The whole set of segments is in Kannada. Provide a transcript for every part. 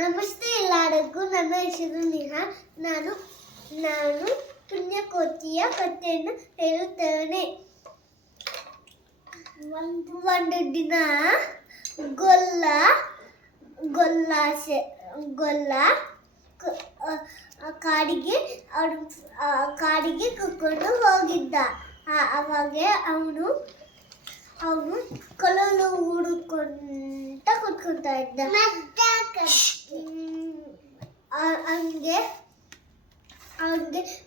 ನಮಸ್ತೆ ಎಲ್ಲರಿಗೂ. ನನ್ನ ಹೆಸರು ನೇಹಾ. ನಾನು ಪುಣ್ಯಕೋತಿಯ ಕಥೆಯನ್ನು ಹೇಳುತ್ತೇನೆ. ಒಂದು ದಿನ ಗೊಲ್ಲ ಕಾಡಿಗೆ ಕರ್ಕೊಂಡು ಹೋಗಿದ್ದ. ಅವಾಗ ಅವನು ಕಲ್ಲಲು ಹುಡುಕೊಂತ ಕುತ್ಕೊಂತ ಇದ್ದ. ಹಂಗೆ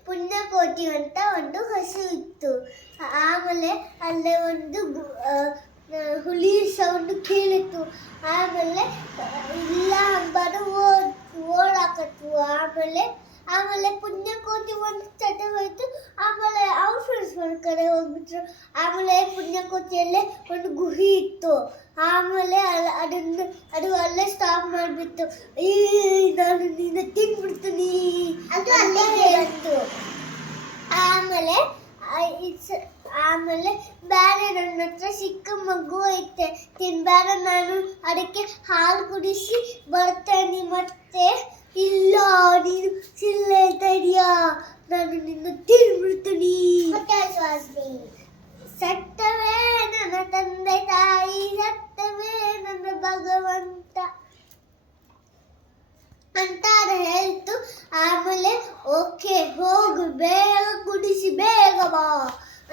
ಪುಣ್ಯಕೋಟಿ ಅಂತ ಒಂದು ಹಸು ಇತ್ತು. ಆಮೇಲೆ ಅಲ್ಲೇ ಒಂದು ಹುಲಿ ಸೌಂಡ್ ಕೇಳಿತ್ತು. ಆಮೇಲೆ ಇಲ್ಲ ಅಂಬಾರು ಓಡಾಕತ್ತು. ಆಮೇಲೆ ಪುಣ್ಯಕೋಟಿ ಒಂದು ಚಟ ಹೋಯ್ತು. ಆಮೇಲೆ ಅವ್ರ ಫ್ರೆಂಡ್ಸ್ ಒಂದು ಕಡೆ ಹೋಗ್ಬಿಟ್ರು. ಆಮೇಲೆ ಪುಣ್ಯಕೋಟಿಯಲ್ಲೇ ಒಂದು ಗುಹೆ ಇತ್ತು. ಆಮೇಲೆ ಅದು ಅಲ್ಲೇ ಸ್ಟಾಪ್ ಮಾಡಿಬಿಟ್ಟು, ನಾನು ನಿನ್ನ ತಿನ್ಬಿಡ್ತೀನಿ ಅದು ಅಲ್ಲೇ ಹೇಳಿತ್ತು. ಆಮೇಲೆ ಬೇರೆ ನನ್ನ ಹತ್ರ ಚಿಕ್ಕ ಮಗು ಐತೆ, ತಿನ್ಬೇಡ, ನಾನು ಅದಕ್ಕೆ ಹಾಲು ಕುಡಿಸಿ ಬರ್ತೇನೆ. ಮತ್ತೆ ಇಲ್ಲ, ನೀನು ಸಿಲ್ಲ ಹೇಳ್ತಾ ಇದೀಯಾ, ನಾನು ನಿನ್ನ ತಿನ್ಬಿಡ್ತೀನಿ. ಸತ್ತವೇ ನನ್ನ ತಂದೆ ತಾಯಿ, ಸತ್ತವೇ ನನ್ನ ಭಗವಂತ ಅಂತ ಹೇಳ್ತು. ಆಮೇಲೆ ಓಕೆ ಹೋಗು, ಬೇಗ ಕುಡಿಸಿ ಬೇಗ ಬಾ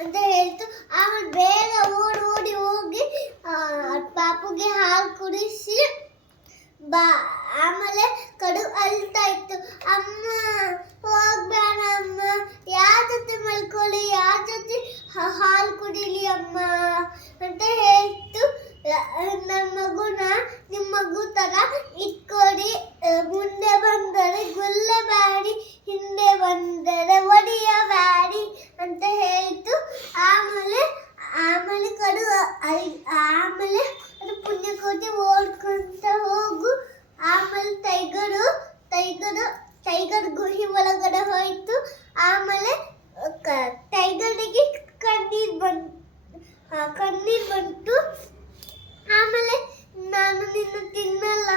ಅಂತ ಹೇಳ್ತು. ಆಮೇಲೆ ಬೇಗ ಓಡಿ ಹೋಗಿ ಪಾಪುಗೆ ಹಾಲು ಕುಡಿಸಿ ಬಾ. ಆಮೇಲೆ ಕಡು ಅಳ್ತಾ ಇತ್ತು. ಅಮ್ಮ ಹೋಗ್ಬೇಡ ಅಮ್ಮ, ಯಾರ ಜೊತೆ ಮಲ್ಕೊಳ್ಳಿ, ಯಾರ ಜೊತೆ ಹಾಲು ಕುಡಿಲಿ ಅಮ್ಮ ಅಂತ ಹೇಳ್ತು. ನಿಮ್ಮ ಮಗು ತರ ಇಟ್ಕೊಡಿ, ಮುಂದೆ ಬಂದರೆ ಗುಲ್ಲಬೇಡಿ, ಹಿಂದೆ ಬಂದರೆ ಒಡೆಯಬೇಡಿ ಅಂತ ಹೇಳ್ತು. ಆಮೇಲೆ ಅದು ಪುಣ್ಯಕೋಟಿ ಓಡ್ಕೊಂತ ಹೋಗು. ಆಮೇಲೆ ಟೈಗರ್ ಗುಹೆ ಒಳಗಡೆ ಹೋಯ್ತು. ಆಮೇಲೆ ಟೈಗರಿಗೆ ಕಣ್ಣೀರ್ ಬಂತು. ಆಮೇಲೆ ನಾನು ನಿನ್ನ ತಿನ್ನಲ್ಲ,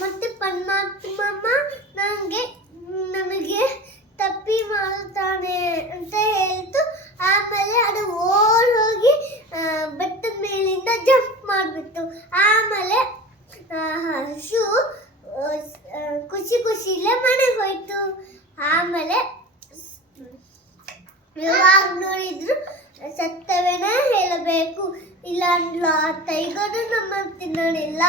ಮತ್ತೆ ಪರಮಾತ್ಮ ನನಗೆ ತಪ್ಪಿ ಮಾಡುತ್ತಾನೆ ಅಂತ ಹೇಳ್ತು. ಆಮೇಲೆ ಅದು ಹೋಗಿ ಬೆಟ್ಟದ ಮೇಲಿಂದ ಜಂಪ್ ಮಾಡಿಬಿಟ್ಟು. ಆಮೇಲೆ ಹಸು ಖುಷಿಲೇ ಮನೆಗೆ ಹೋಯ್ತು. ಆಮೇಲೆ ಯಾವಾಗ ನೋಡಿದ್ರು ಸತ್ತವೇನ ಹೇಳಬೇಕು, ಇಲ್ಲ ಟೈಗರು ನಮ್ಮ ತಿನ್ನೋದಿಲ್ಲ.